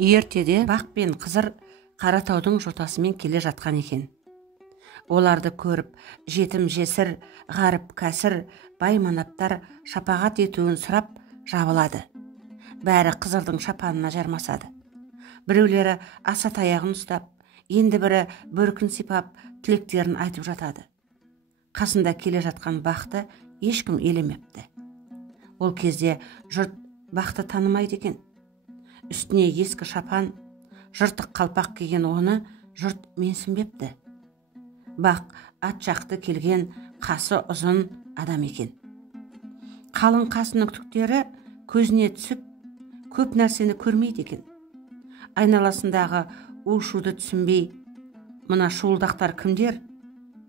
Ертеде Бақ пен Қызыр Қаратаудың жотасымен келе жатқан екен. Оларды көріп, жетім жесір, ғарып кәсір, бай манаптар шапағат етуін сұрап жабылады. Бәрі Қызырдың шапанына жармасады. Біреулері аса таяғын ұстап, енді бірі бөркін сипап, тілектерін айтып жатады. Қасында келе жатқан Бақты ешкім елемепті. Ол кезде жұрт Бақты танымайды екен. Үстіне ескі шапан, жыртық қалпақ киген оны жұрт менсінбепті. Бақ ат жақты келген, қасы ұзын адам екен. Қалың қасының түктері көзіне түсіп, көп нәрсені көрмейді екен. Айналасындағы у-шуды түсінбей, мына шуылдақтар кімдер?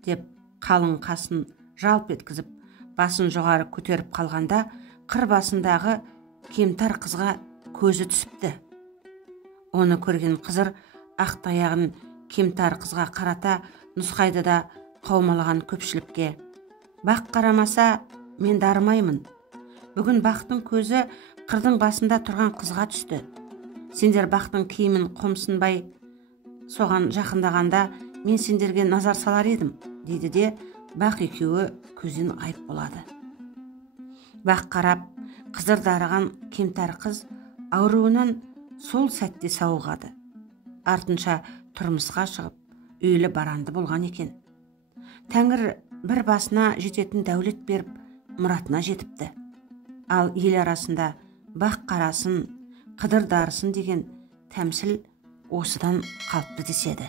Деп қалың қасын жалп еткізіп, басын жоғары көтеріп қалғанда, қыр басындағы кемтар қызға көзі түсіпті. Оны көрген Қызыр ақ таяғын кемтар қызға қарата нұсқайды да қаумалаған көпшілікке: Бақ қарамаса, мен дарымаймын. Бүгін Бақтың көзі қырдың басында тұрған қызға түсті. Сендер Бақтың киімін қомсынбай соған жақындағанда, мен сендерге назар салар едім, дейді де Бақ екеуі көзден ғайып болады. Бақ қарап, Қызыр дарыған кемтар қыз ауруынан сол сәтте сауығады. Артынша тұрмысқа шығып, үйлі баранды болған екен. Тәңір бір басына жететін дәулет беріп, мұратына жетіпті. Ал ел арасында Бақ қарасын, Қыдыр дарысын деген тәмсіл осыдан қалыпты деседі.